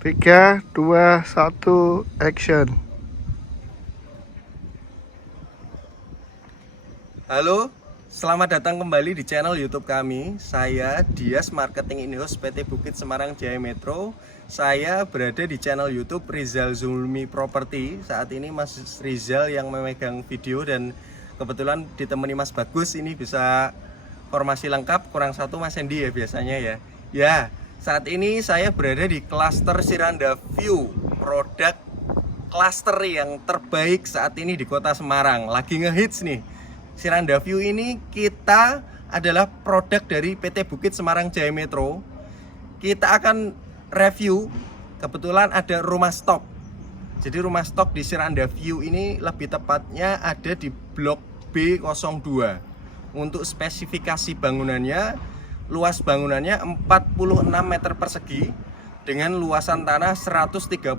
3, 2, 1, action. Halo, selamat datang kembali di channel YouTube kami. Saya Dias Marketing In-House PT Bukit Semarang Jaya Metro. Saya berada di channel YouTube Rizal Zulmi Property. Saat ini Mas Rizal yang memegang video dan kebetulan ditemani Mas Bagus. Ini bisa formasi lengkap, kurang satu Mas Hendy ya biasanya ya. Ya, saat ini saya berada di klaster Siranda View, produk klaster yang terbaik saat ini di kota Semarang. Lagi ngehits nih. Siranda View ini kita adalah produk dari PT Bukit Semarang Jaya Metro. Kita akan review, kebetulan ada rumah stok. Jadi rumah stok di Siranda View ini lebih tepatnya ada di blok B02. Untuk spesifikasi bangunannya, luas bangunannya 46 meter persegi dengan luasan tanah 133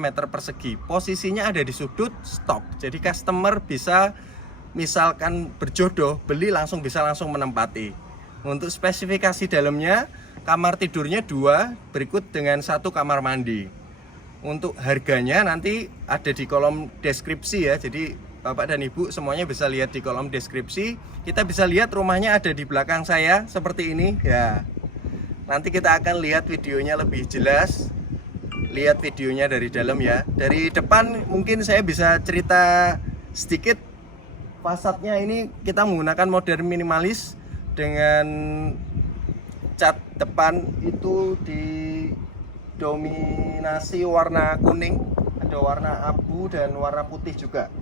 meter persegi. Posisinya ada di sudut stok. Jadi customer bisa misalkan berjodoh, beli bisa langsung menempati. Untuk spesifikasi dalamnya, kamar tidurnya 2, berikut dengan 1 kamar mandi. Untuk harganya nanti ada di kolom deskripsi ya. Jadi Bapak dan Ibu semuanya bisa lihat di kolom deskripsi. Kita bisa lihat rumahnya ada di belakang saya seperti ini ya. Nanti kita akan lihat videonya lebih jelas. Lihat videonya dari dalam ya. Dari depan mungkin saya bisa cerita sedikit. Fasadnya ini kita menggunakan modern minimalis dengan cat depan itu didominasi warna kuning, ada warna abu dan warna putih juga.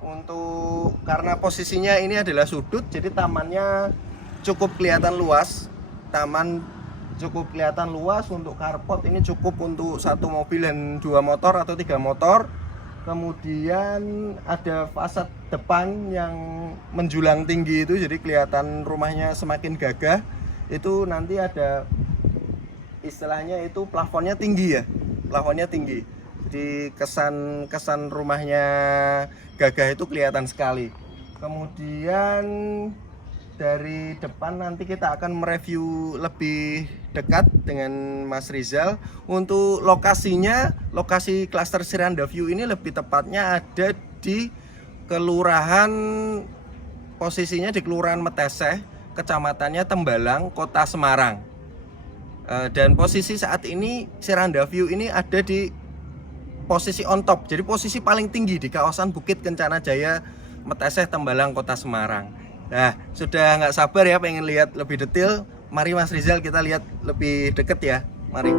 Untuk karena posisinya ini adalah sudut, jadi tamannya cukup kelihatan luas. Taman cukup kelihatan luas. Untuk carport ini cukup untuk 1 mobil dan 2 motor atau 3 motor. Kemudian ada fasad depan yang menjulang tinggi itu, jadi kelihatan rumahnya semakin gagah. Itu nanti ada istilahnya itu plafonnya tinggi ya, plafonnya tinggi. Jadi kesan rumahnya gagah itu kelihatan sekali. Kemudian dari depan nanti kita akan mereview lebih dekat dengan Mas Rizal. Untuk lokasinya, lokasi klaster Siranda View ini lebih tepatnya ada di kelurahan, posisinya di Kelurahan Meteseh, kecamatannya Tembalang, Kota Semarang. Dan posisi saat ini Siranda View ini ada di posisi on top, jadi posisi paling tinggi di kawasan Bukit Kencana Jaya, Meteseh, Tembalang, Kota Semarang. Nah, sudah nggak sabar ya pengen lihat lebih detail. Mari Mas Rizal kita lihat lebih deket ya. Mari.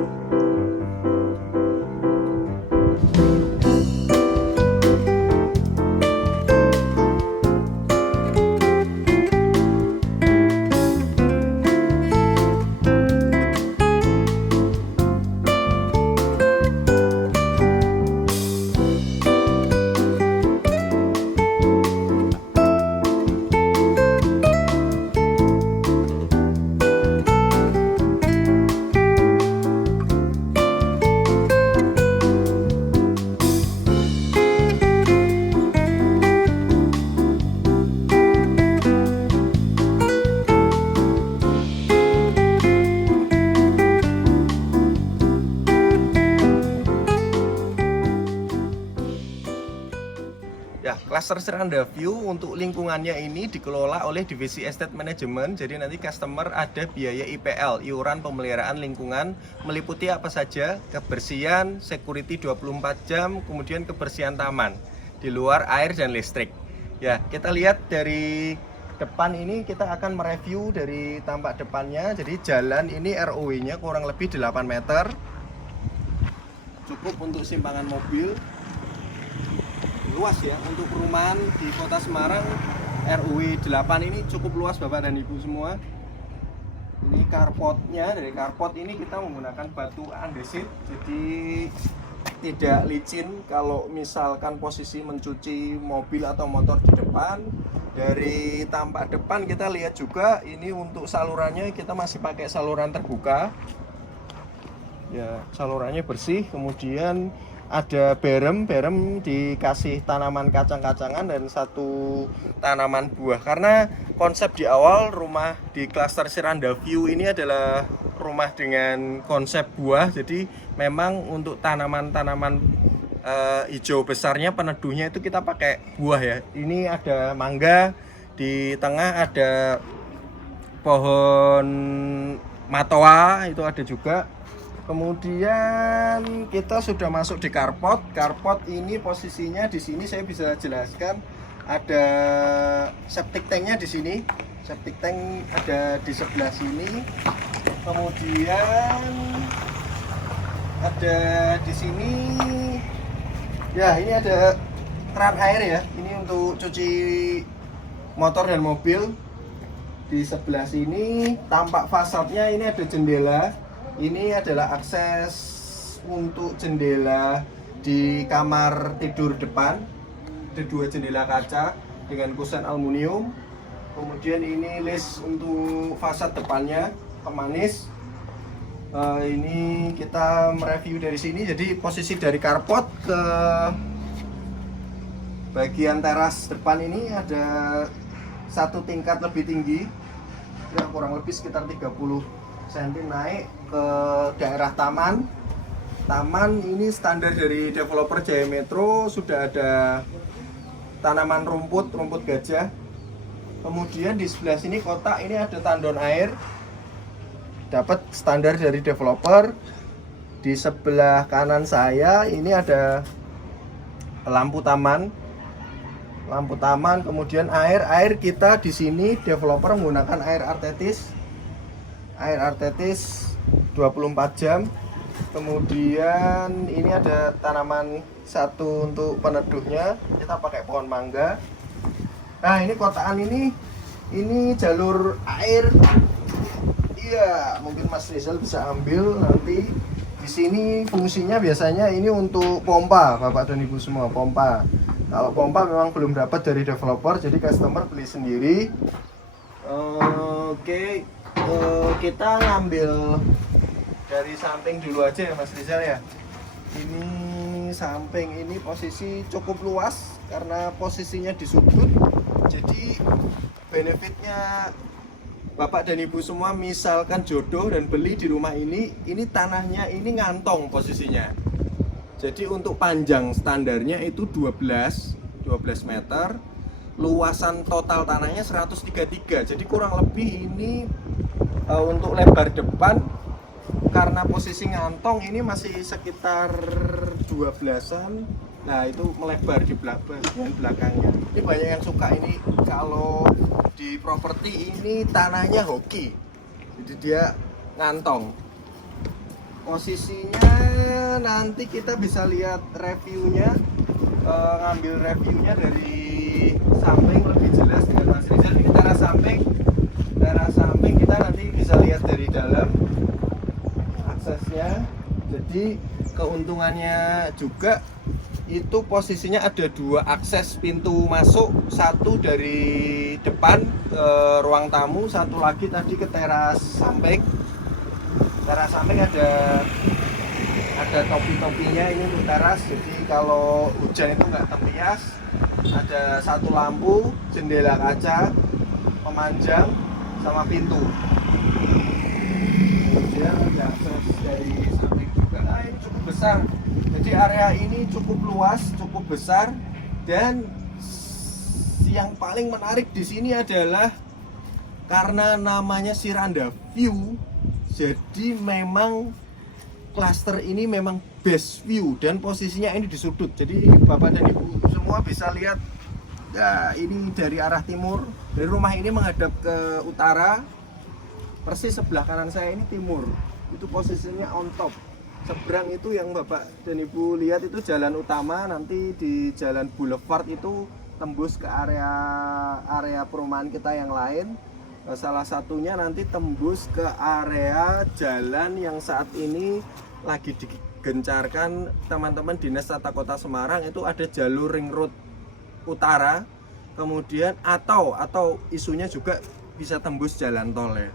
Ya, klaster Siranda View untuk lingkungannya ini dikelola oleh Divisi Estate Management. Jadi nanti customer ada biaya IPL, iuran pemeliharaan lingkungan, meliputi apa saja, kebersihan, security 24 jam, kemudian kebersihan taman, di luar air dan listrik. Ya, kita lihat dari depan ini, kita akan mereview dari tampak depannya. Jadi jalan ini ROW-nya kurang lebih 8 meter. Cukup untuk simpangan mobil. Luas ya untuk perumahan di Kota Semarang. RUW 8 ini cukup luas Bapak dan Ibu semua. Ini carportnya, dari carport ini kita menggunakan batu andesit, jadi tidak licin kalau misalkan posisi mencuci mobil atau motor di depan. Dari tampak depan kita lihat juga ini untuk salurannya kita masih pakai saluran terbuka ya, salurannya bersih. Kemudian ada berem dikasih tanaman kacang-kacangan dan satu tanaman buah. Karena konsep di awal rumah di klaster Siranda View ini adalah rumah dengan konsep buah. Jadi memang untuk tanaman-tanaman hijau besarnya peneduhnya itu kita pakai buah ya. Ini ada mangga, di tengah ada pohon matoa itu ada juga. Kemudian kita sudah masuk di carport. Carport ini posisinya di sini saya bisa jelaskan, ada septic tanknya di sini. Septic tank ada di sebelah sini. Kemudian ada di sini. Ya, ini ada keran air ya. Ini untuk cuci motor dan mobil. Di sebelah sini tampak fasadnya, ini ada jendela. Ini adalah akses untuk jendela di kamar tidur depan. Ada 2 jendela kaca dengan kusen aluminium. Kemudian ini list untuk fasad depannya, pemanis. Ini kita mereview dari sini. Jadi posisi dari carport ke bagian teras depan ini ada 1 tingkat lebih tinggi, ya kurang lebih sekitar 30 cm naik ke daerah taman. Taman ini standar dari developer Jaya Metro, sudah ada tanaman rumput gajah. Kemudian di sebelah sini kotak ini ada tandon air, dapat standar dari developer. Di sebelah kanan saya ini ada lampu taman. Kemudian air kita di sini developer menggunakan air artetis 24 jam. Kemudian ini ada tanaman satu untuk peneduhnya, kita pakai pohon mangga. Nah, ini kotaan ini jalur air. Iya, mungkin Mas Rizal bisa ambil nanti. Di sini fungsinya biasanya ini untuk pompa, Bapak dan Ibu semua, pompa. Kalau pompa memang belum dapat dari developer, jadi customer beli sendiri. Oke, kita ngambil dari samping dulu aja ya Mas Rizal ya. Ini samping ini posisi cukup luas karena posisinya di sudut. Jadi benefitnya Bapak dan Ibu semua misalkan jodoh dan beli di rumah ini tanahnya ini ngantong posisinya. Jadi untuk panjang standarnya itu 12 meter, luasan total tanahnya 133. Jadi kurang lebih ini untuk lebar depan karena posisi ngantong ini masih sekitar 12-an. Nah, itu melebar di bagian belakangnya. Ini banyak yang suka ini kalau di properti ini tanahnya hoki. Jadi dia ngantong. Posisinya nanti kita bisa lihat reviewnya, ngambil reviewnya dari samping lebih jelas dengan Mas Rizal. Ini teras samping kita nanti bisa lihat dari dalam aksesnya. Jadi keuntungannya juga itu posisinya ada 2 akses pintu masuk, satu dari depan ke ruang tamu, satu lagi tadi ke teras samping. Teras samping ada topi-topinya ini untuk teras, jadi kalau hujan itu nggak tempias. Ada 1 lampu, jendela kaca, pemanjang, sama pintu. Kemudian ada akses dari samping juga. Nah, ini cukup besar. Jadi area ini cukup luas, cukup besar, dan yang paling menarik di sini adalah karena namanya Siranda View. Jadi memang klaster ini memang best view dan posisinya ini di sudut. Jadi Bapak dan Ibu semua bisa lihat ya, ini dari arah timur. Dari rumah ini menghadap ke utara. Persis sebelah kanan saya ini timur. Itu posisinya on top. Seberang itu yang Bapak dan Ibu lihat itu jalan utama. Nanti di jalan boulevard itu tembus ke area perumahan kita yang lain. Salah satunya nanti tembus ke area jalan yang saat ini lagi digencarkan teman-teman Dinas Tata Kota Semarang. Itu ada jalur ring road utara, kemudian atau isunya juga bisa tembus jalan tol ya.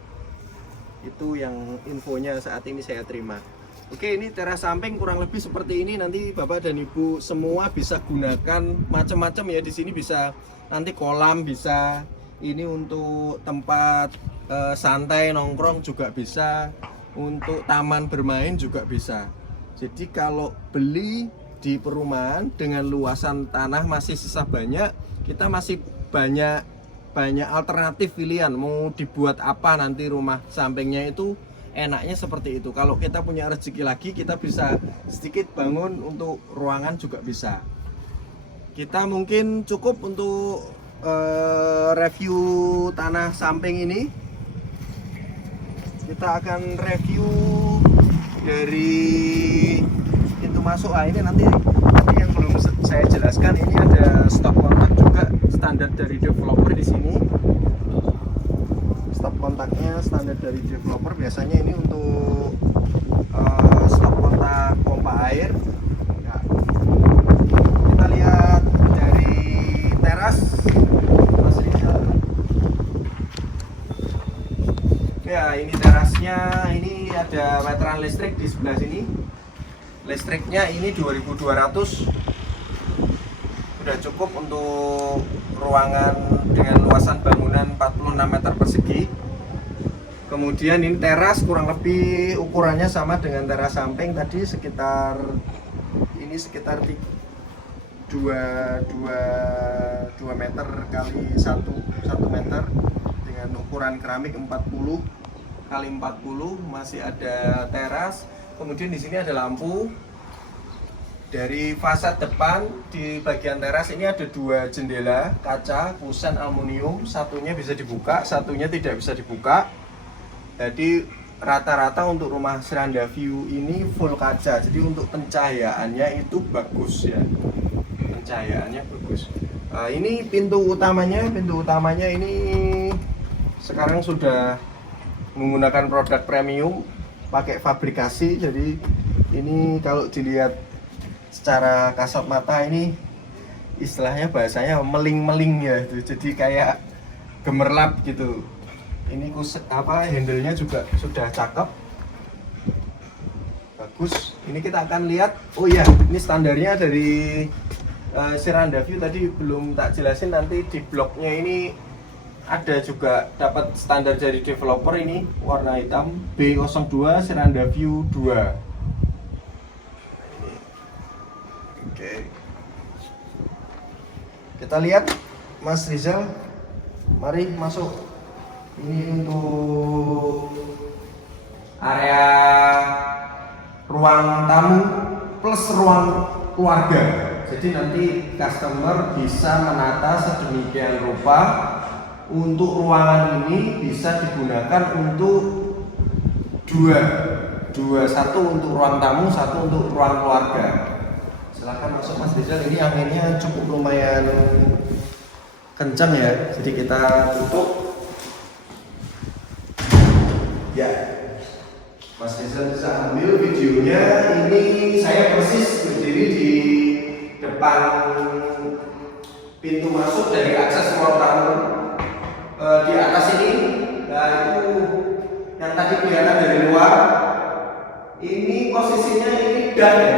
Itu yang infonya saat ini saya terima. Oke, ini teras samping kurang lebih seperti ini. Nanti Bapak dan Ibu semua bisa gunakan macam-macam ya. Di sini bisa nanti kolam, bisa ini untuk tempat santai nongkrong juga bisa, untuk taman bermain juga bisa. Jadi kalau beli di perumahan dengan luasan tanah masih sisa banyak, kita masih banyak alternatif pilihan mau dibuat apa nanti rumah sampingnya itu. Enaknya seperti itu. Kalau kita punya rezeki lagi, kita bisa sedikit bangun untuk ruangan juga bisa. Kita mungkin cukup untuk review tanah samping ini. Kita akan review dari pintu masuk. Ini nanti yang belum saya jelaskan, ini ada stop kontak juga standar dari developer di sini. Stop kontaknya standar dari developer, biasanya ini untuk stop kontak pompa air ya. Kita lihat dari teras Mas Rizal. Ya, ini terasnya, ini ada meteran listrik di sebelah sini. Listriknya ini 2200, sudah cukup untuk ruangan dengan luasan bangunan 46 meter persegi. Kemudian ini teras kurang lebih ukurannya sama dengan teras samping tadi, sekitar 2 meter kali 1 meter dengan ukuran keramik 40 kali 40, masih ada teras. Kemudian di sini ada lampu. Dari fasad depan di bagian teras ini ada 2 jendela kaca kusen aluminium, satunya bisa dibuka, satunya tidak bisa dibuka. Jadi rata-rata untuk rumah Seranda View ini full kaca, jadi untuk pencahayaannya itu bagus ya, pencahayaannya bagus. Ini pintu utamanya ini sekarang sudah menggunakan produk premium, pakai fabrikasi. Jadi ini kalau dilihat secara kasat mata ini istilahnya bahasanya meling-meling ya, jadi kayak gemerlap gitu. Ini handle-nya juga sudah cakep, bagus. Ini kita akan lihat. Oh ya, ini standarnya dari Seranda View tadi belum tak jelasin, nanti di blognya ini ada juga dapat standar dari developer. Ini warna hitam B02 Seranda View 2. Oke, kita lihat Mas Rizal, mari masuk. Ini untuk area ruang tamu plus ruang keluarga. Jadi nanti customer bisa menata sedemikian rupa untuk ruangan ini bisa digunakan untuk dua, satu untuk ruang tamu, satu untuk ruang keluarga. Silahkan masuk Mas Rizal. Ini anginnya cukup lumayan kencang ya, jadi kita tutup ya. Mas Rizal bisa ambil videonya. Ini saya persis berdiri di depan pintu masuk dari akses ruang tamu. Di atas ini, nah itu yang tadi kelihatan dari luar, ini posisinya ini dak ya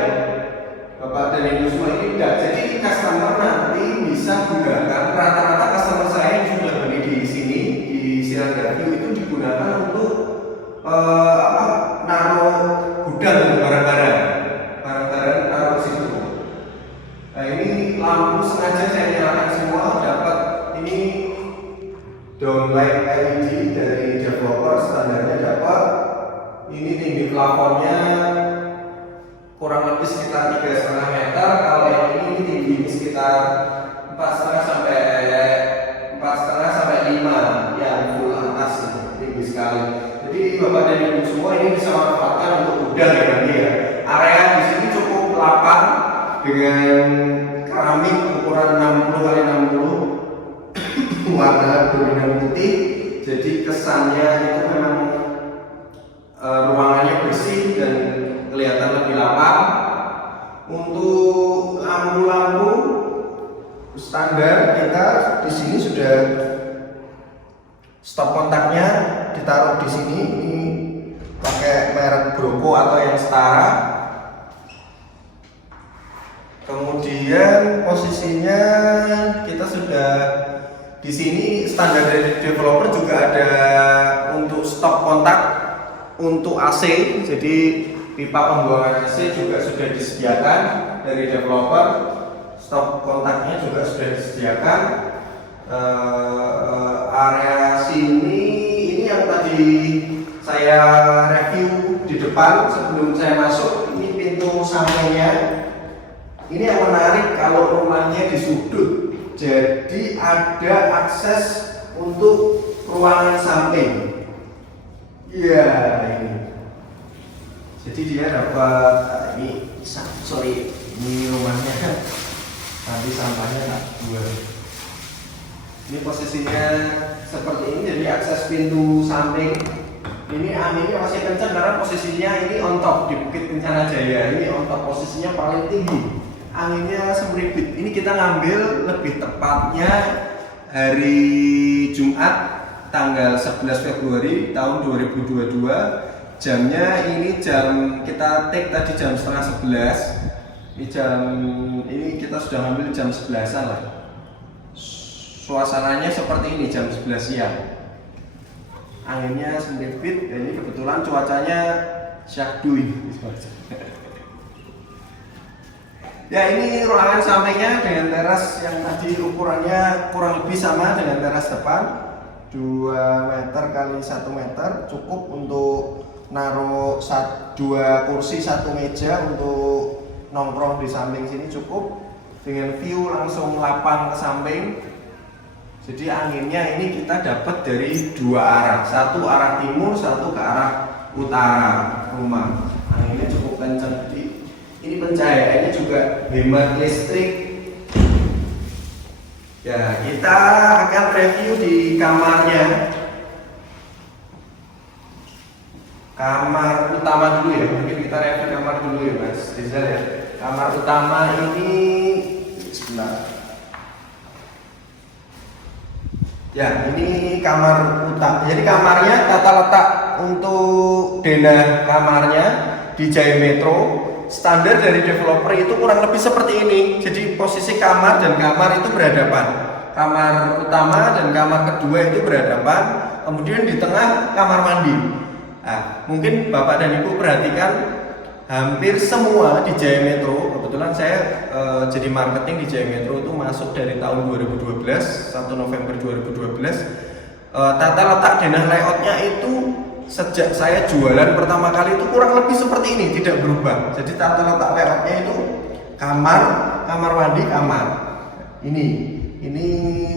Bapak dan Ibu semua, ini dak. Jadi customer nanti bisa gunakan, rata-rata customer saya yang sudah beli di sini di Seranda View itu digunakan untuk naruh gudang barang-barang naruh di situ. Nah ini lampu sengaja saya nyalakan semua, dapat ini downlight LED dari developer, standarnya dapat. Ini tinggi plafonnya kurang lebih sekitar 3,5 meter. Kalau yang ini tinggi sekitar 4,5 sampai 5 yang full atas, tinggi sekali. Jadi Bapak dan Ibu semua ini bisa manfaatkan untuk gudang ya nanti ya. Area di sini cukup lapang dengan keramik ukuran 60 kali 60 warna dominan putih. Jadi kesannya itu memang ruangannya bersih dan kelihatan lebih lapang. Untuk lampu-lampu standar kita di sini sudah stop kontaknya ditaruh di sini. Ini pakai pakai merek Broco atau yang setara. Kemudian posisinya kita sudah di sini, standar dari developer juga ada untuk stop kontak untuk AC, jadi pipa pembuangan AC juga sudah disediakan dari developer. Stop kontaknya juga sudah disediakan. Area sini ini yang tadi saya review di depan sebelum saya masuk, ini pintu sampingnya. Ini yang menarik, kalau rumahnya di sudut, jadi ada akses untuk ruangan samping. Iya, ini. Jadi dia dapat ini rumahnya. Nanti sampahnya tak buang. Ini posisinya seperti ini, jadi akses pintu samping. Ini anginnya masih kencang karena posisinya ini on top di Bukit Kencana Jaya. Ini on top, posisinya paling tinggi. Anginnya semribit. Ini kita ngambil lebih tepatnya hari Jumat tanggal 11 Februari tahun 2022. Jamnya ini jam kita take tadi jam setengah 11. Ini kita sudah ngambil jam 11-an lah. Suasananya seperti ini jam 11 siang. Anginnya semribit. Ini kebetulan cuacanya syakdui. Ya, ini ruangan sampingnya dengan teras yang tadi ukurannya kurang lebih sama dengan teras depan, 2 meter kali 1 meter, cukup untuk naruh 2 kursi 1 meja untuk nongkrong di samping sini, cukup dengan view langsung lapang ke samping. Jadi anginnya ini kita dapat dari 2 arah, satu arah timur, satu ke arah utara rumah. Anginnya cukup kencang. Ini pencahayaannya juga hemat listrik. Ya, kita akan review di kamarnya. Kamar utama dulu ya, mungkin kita review kamar dulu ya Mas Rizal ya. Kamar utama ini sebentar. Ya, ini kamar utama. Jadi kamarnya tata letak untuk denah kamarnya di Jaya Metro. Standar dari developer itu kurang lebih seperti ini. Jadi posisi kamar dan kamar itu berhadapan. Kamar utama dan kamar kedua itu berhadapan. Kemudian di tengah kamar mandi. Nah, mungkin Bapak dan Ibu perhatikan hampir semua di Jaya Metro. Kebetulan saya jadi marketing di Jaya Metro itu masuk dari tahun 2012, 1 November 2012. Tata letak denah layoutnya itu sejak saya jualan pertama kali itu kurang lebih seperti ini, tidak berubah. Jadi tata letak layoutnya itu kamar, kamar mandi, kamar. Ini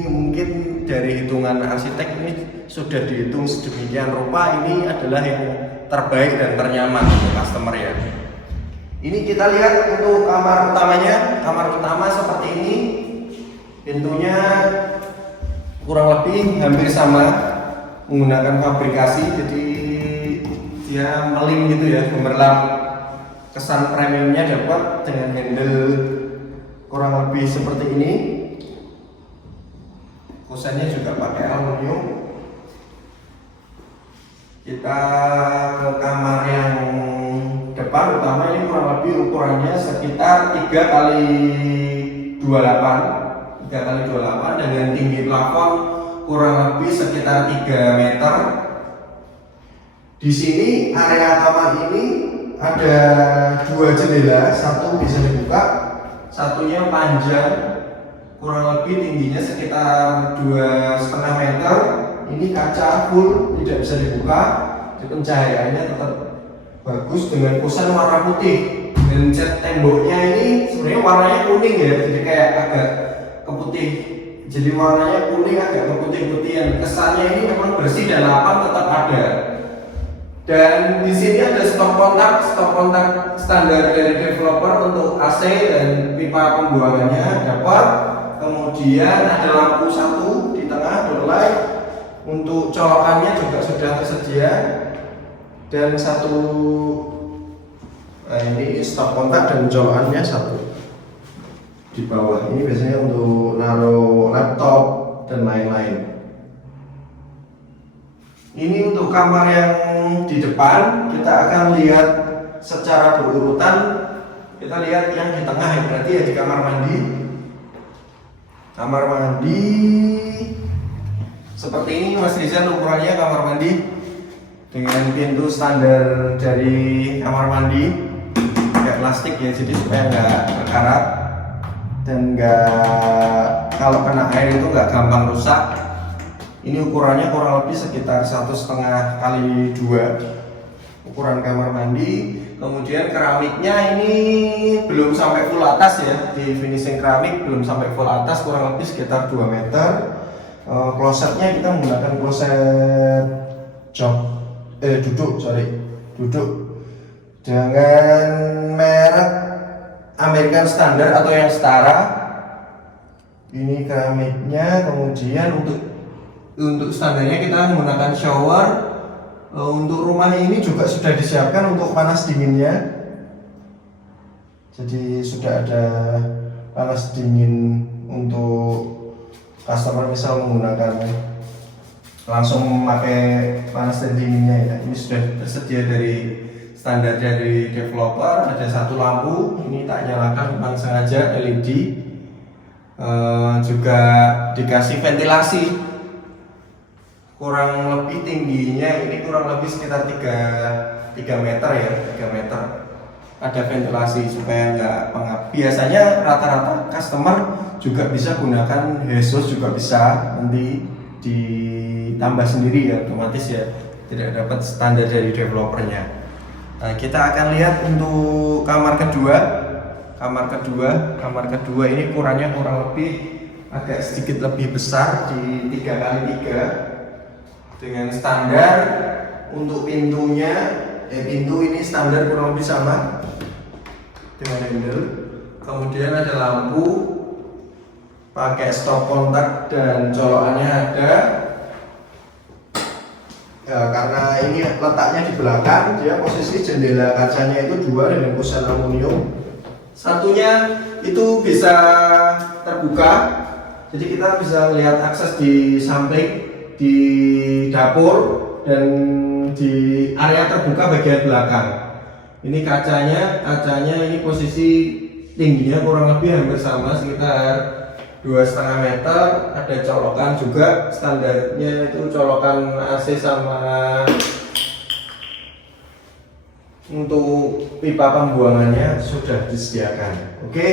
mungkin dari hitungan arsitek ini sudah dihitung sedemikian rupa, ini adalah yang terbaik dan ternyaman untuk customer ya. Ini kita lihat untuk kamar utamanya. Kamar utama seperti ini, pintunya kurang lebih hampir sama, menggunakan fabrikasi, jadi dia meling gitu ya, gemerlap. Kesan premiumnya dapat dengan handle kurang lebih seperti ini. Kusennya juga pakai aluminium. Kita ke kamar yang depan utama, ini kurang lebih ukurannya sekitar 3 kali 28 dengan tinggi plafon kurang lebih sekitar 3 meter. Di sini area kamar ini ada 2 jendela, satu bisa dibuka, satunya panjang kurang lebih tingginya sekitar 2,5 meter. Ini kaca full, tidak bisa dibuka. Jadi pencahayaannya tetap bagus dengan kusen warna putih. Dan cat temboknya ini sebenarnya warnanya kuning ya, jadi kayak agak keputih. Jadi warnanya kuning agak keputih-putihan. Kesannya ini memang bersih dan lapang tetap ada. Dan di sini ada stop kontak standar dari developer untuk AC dan pipa pembuangannya dapat. Kemudian ada lampu satu di tengah doorlight. Untuk colokannya juga sudah tersedia. Dan satu, ini stop kontak dan colokannya satu di bawah. Ini biasanya untuk naruh laptop dan lain-lain. Ini untuk kamar yang di depan, kita akan lihat secara berurutan. Kita lihat yang di tengah ya, berarti ya di kamar mandi. Kamar mandi seperti ini Mas Rizal, ukurannya kamar mandi dengan pintu standar dari kamar mandi, kayak plastik ya, jadi supaya nggak berkarat dan nggak, kalau kena air itu nggak gampang rusak. Ini ukurannya kurang lebih sekitar 1,5 kali 2 ukuran kamar mandi. Kemudian keramiknya ini belum sampai full atas ya, di finishing keramik belum sampai full atas, kurang lebih sekitar 2 meter. Klosetnya kita menggunakan kloset duduk dengan merek American Standard atau yang setara. Ini keramiknya. Kemudian untuk standarnya kita menggunakan shower. Untuk rumah ini juga sudah disiapkan untuk panas dinginnya, jadi sudah ada panas dingin untuk customer misal menggunakan langsung memakai panas dan dinginnya ya. Ini sudah tersedia dari standar dari developer. Ada satu lampu, ini tak nyalakan memang sengaja, LED. Juga dikasih ventilasi kurang lebih tingginya, ini kurang lebih sekitar 3 meter ya, 3 meter. Ada ventilasi supaya nggak pengap. Biasanya rata-rata customer juga bisa gunakan exhaust, juga bisa nanti ditambah sendiri ya, otomatis ya, tidak dapat standar dari developernya. Nah, kita akan lihat untuk kamar kedua. Kamar kedua ini ukurannya kurang lebih agak sedikit lebih besar, di 3 kali 3 dengan standar. Untuk pintunya, pintu ini standar kurang lebih sama dengan handle. Kemudian ada lampu pakai stop kontak dan colokannya ada. Ya, karena ini letaknya di belakang, dia posisi jendela kacanya itu 2 dengan kusen aluminium. Satunya itu bisa terbuka, jadi kita bisa lihat akses di samping, di dapur, dan di area terbuka bagian belakang. Ini kacanya ini posisi tingginya kurang lebih hampir sama, sekitar 2,5 meter. Ada colokan juga, standarnya itu colokan AC sama untuk pipa pembuangannya sudah disediakan. Oke,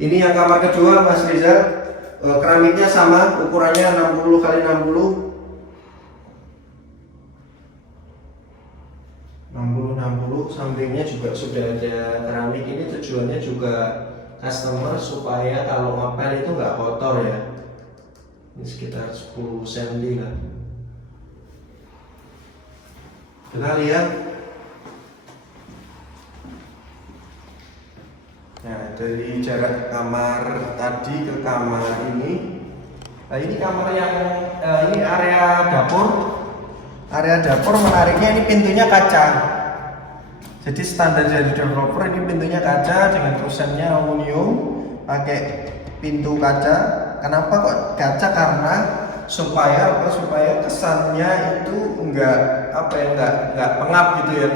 ini yang kamar kedua Mas Rizal. Keramiknya sama, ukurannya 60 kali 60. 60, sampingnya juga sudah ada keramik. Ini tujuannya juga customer supaya kalau ngepel itu nggak kotor ya. Ini sekitar 10 cm lah. Kita lihat. Nah, dari jarak kamar tadi ke kamar ini. Nah, ini kamar yang ini area dapur. Area dapur menariknya ini pintunya kaca. Jadi standar dari developer ini pintunya kaca dengan kusennya aluminium, pakai pintu kaca. Kenapa kok kaca? Karena supaya kesannya itu enggak pengap gitu ya,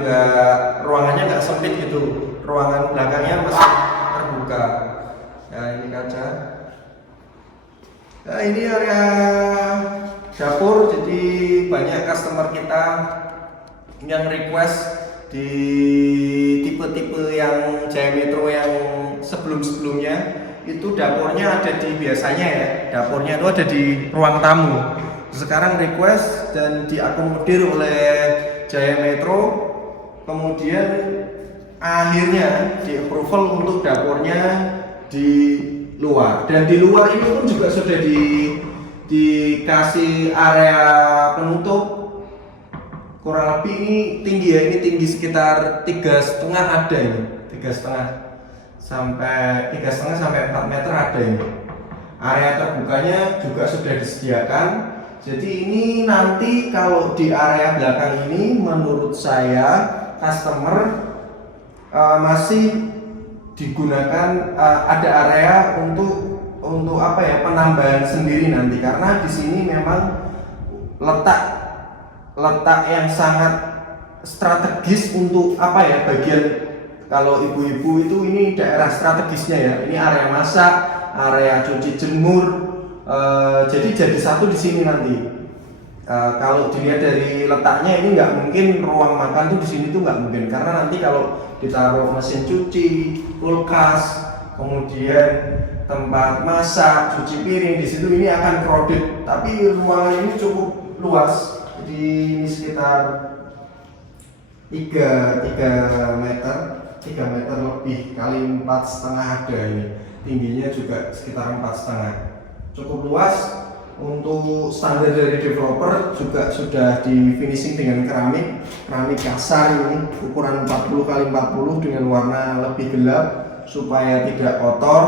ruangannya enggak sempit gitu. Ruangan belakangnya masih terbuka. Nah, ini kaca. Nah, ini area dapur. Jadi banyak customer kita yang request di tipe-tipe yang Jaya Metro yang sebelum-sebelumnya itu dapurnya ada di, biasanya ya, dapurnya itu ada di ruang tamu. Sekarang request dan diakomodir oleh Jaya Metro, kemudian akhirnya di approval untuk dapurnya di luar. Dan di luar ini pun juga sudah dikasih area penutup. Kurang lebih ini tinggi ya, ini tinggi sekitar 3,5 ada ini, 3,5 sampai 4 meter ada ini. Area terbukanya juga sudah disediakan. Jadi ini nanti kalau di area belakang ini menurut saya customer masih digunakan, ada area untuk apa ya, penambahan sendiri nanti, karena di sini memang letak letak yang sangat strategis untuk apa ya, bagian kalau ibu-ibu itu ini daerah strategisnya ya. Ini area masak, area cuci jemur, jadi satu di sini nanti. Kalau dilihat dari letaknya ini nggak mungkin ruang makan tuh di sini tuh nggak mungkin, karena nanti kalau ditaruh mesin cuci, kulkas, kemudian tempat masak, cuci piring di situ ini akan crowded. Tapi ruangan ini cukup luas, jadi ini sekitar 3 meter, 3 meter lebih kali 4,5 ada ini. Tingginya juga sekitar 4,5. Cukup luas. Untuk standar dari developer juga sudah di finishing dengan keramik kasar ini, ukuran 40 kali 40 dengan warna lebih gelap supaya tidak kotor.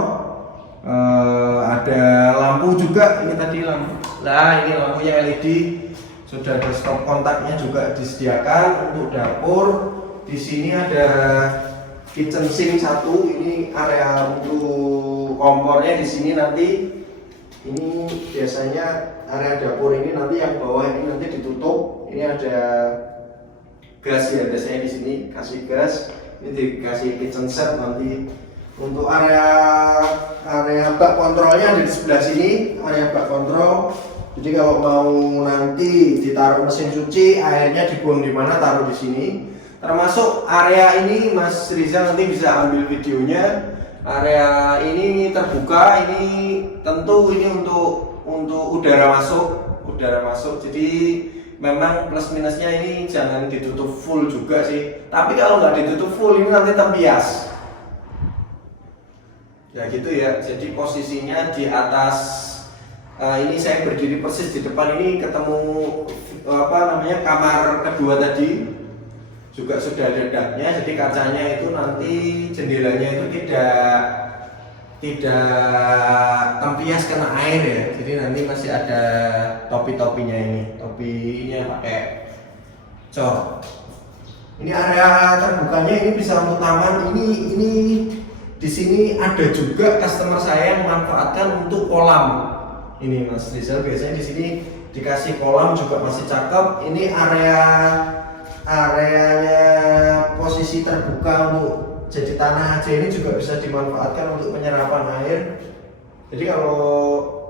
Ada lampu juga, ini tadi lampu. Nah, ini lampunya LED. Sudah ada stop kontaknya juga disediakan untuk dapur. Di sini ada kitchen sink satu, ini area untuk kompornya di sini nanti. Ini biasanya area dapur ini nanti yang bawah ini nanti ditutup. Ini ada gas ya, biasanya di sini kasih gas. Ini dikasih kitchen set nanti. Untuk area bak kontrolnya ada di sebelah sini, area bak kontrol. Jadi kalau mau nanti ditaruh mesin cuci, airnya dibuang di mana, taruh di sini. Termasuk area ini Mas Rizal nanti bisa ambil videonya. Area ini terbuka, ini tentu ini untuk udara masuk. Jadi memang plus minusnya ini jangan ditutup full juga sih. Tapi kalau nggak ditutup full ini nanti tempias. Ya gitu ya. Jadi posisinya di atas. Ini saya berdiri persis di depan ini, ketemu kamar kedua tadi. Juga sudah ada daknya, jadi kacanya itu nanti jendelanya itu tidak tempias kena air ya. Jadi nanti masih ada topi-topinya ini. Topinya pakai cor. Ini area terbukanya ini bisa untuk taman. Ini di sini ada juga customer saya yang memanfaatkan untuk kolam. Ini Mas Rizal biasanya di sini dikasih kolam juga masih cakep. Ini areanya posisi terbuka untuk jadi tanah aja, ini juga bisa dimanfaatkan untuk penyerapan air. Jadi kalau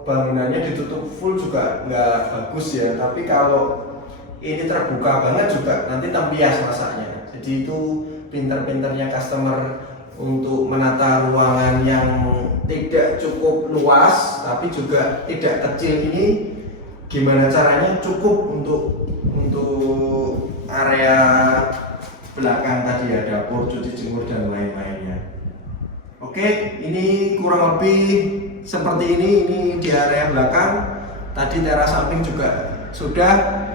bangunannya ditutup full juga nggak bagus ya, tapi kalau ini terbuka banget juga nanti tempias masaknya. Jadi itu pinter-pinternya customer untuk menata ruangan yang tidak cukup luas tapi juga tidak kecil ini, gimana caranya cukup untuk area belakang tadi ya, dapur, cuci jemur dan lain-lainnya. Oke, ini kurang lebih seperti ini di area belakang. Tadi teras samping juga sudah.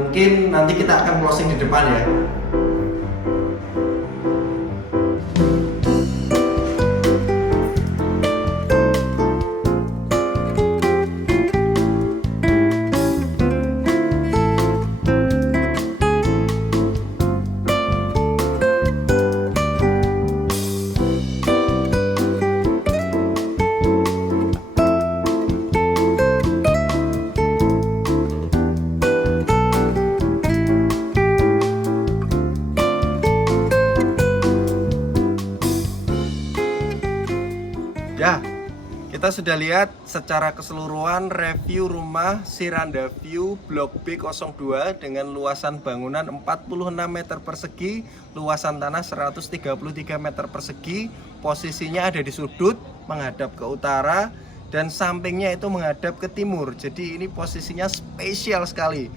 Mungkin nanti kita akan closing di depan ya. Ya, kita sudah lihat secara keseluruhan review rumah Siranda View Blok B02 dengan luasan bangunan 46 meter persegi, luasan tanah 133 meter persegi, posisinya ada di sudut menghadap ke utara dan sampingnya itu menghadap ke timur. Jadi ini posisinya spesial sekali.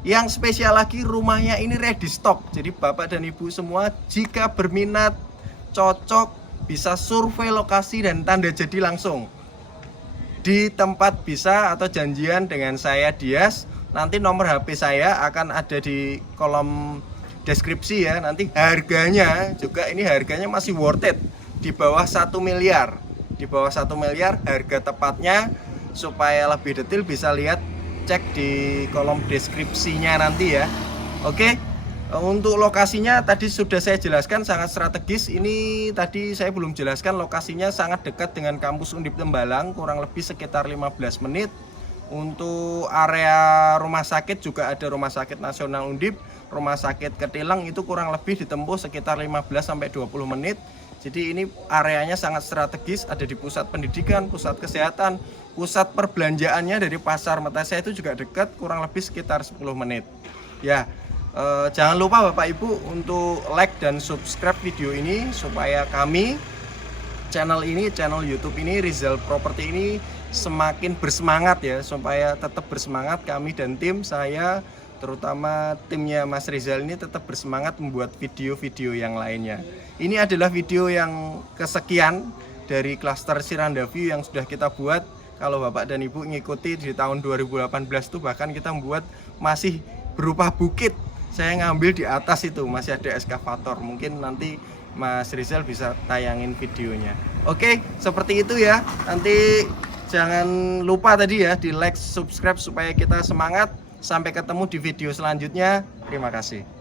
Yang spesial lagi, rumahnya ini ready stock. Jadi Bapak dan Ibu semua jika berminat, cocok, bisa survei lokasi dan tanda jadi langsung di tempat bisa, atau janjian dengan saya Dias. Nanti nomor HP saya akan ada di kolom deskripsi ya. Nanti harganya juga, ini harganya masih worth it, di bawah 1 miliar. Di bawah 1 miliar harga tepatnya. Supaya lebih detail bisa lihat, cek di kolom deskripsinya nanti ya. Oke. Untuk lokasinya tadi sudah saya jelaskan, sangat strategis. Ini tadi saya belum jelaskan, lokasinya sangat dekat dengan kampus Undip Tembalang, kurang lebih sekitar 15 menit. Untuk area rumah sakit juga ada Rumah Sakit Nasional Undip, Rumah Sakit Ketilang, itu kurang lebih ditempuh sekitar 15-20 menit. Jadi ini areanya sangat strategis, ada di pusat pendidikan, pusat kesehatan, pusat perbelanjaannya dari Pasar Metasa itu juga dekat, kurang lebih sekitar 10 menit. Ya, jangan lupa Bapak Ibu untuk like dan subscribe video ini supaya kami channel YouTube ini, Rizal Property ini semakin bersemangat ya, supaya tetap bersemangat kami dan tim saya, terutama timnya Mas Rizal ini tetap bersemangat membuat video-video yang lainnya. Ini adalah video yang kesekian dari klaster Siranda View yang sudah kita buat. Kalau Bapak dan Ibu ngikuti di tahun 2018 itu bahkan kita membuat masih berupa bukit. Saya ngambil di atas itu masih ada eskavator. Mungkin nanti Mas Rizal bisa tayangin videonya. Oke, seperti itu ya. Nanti jangan lupa tadi ya di like, subscribe supaya kita semangat. Sampai ketemu di video selanjutnya. Terima kasih.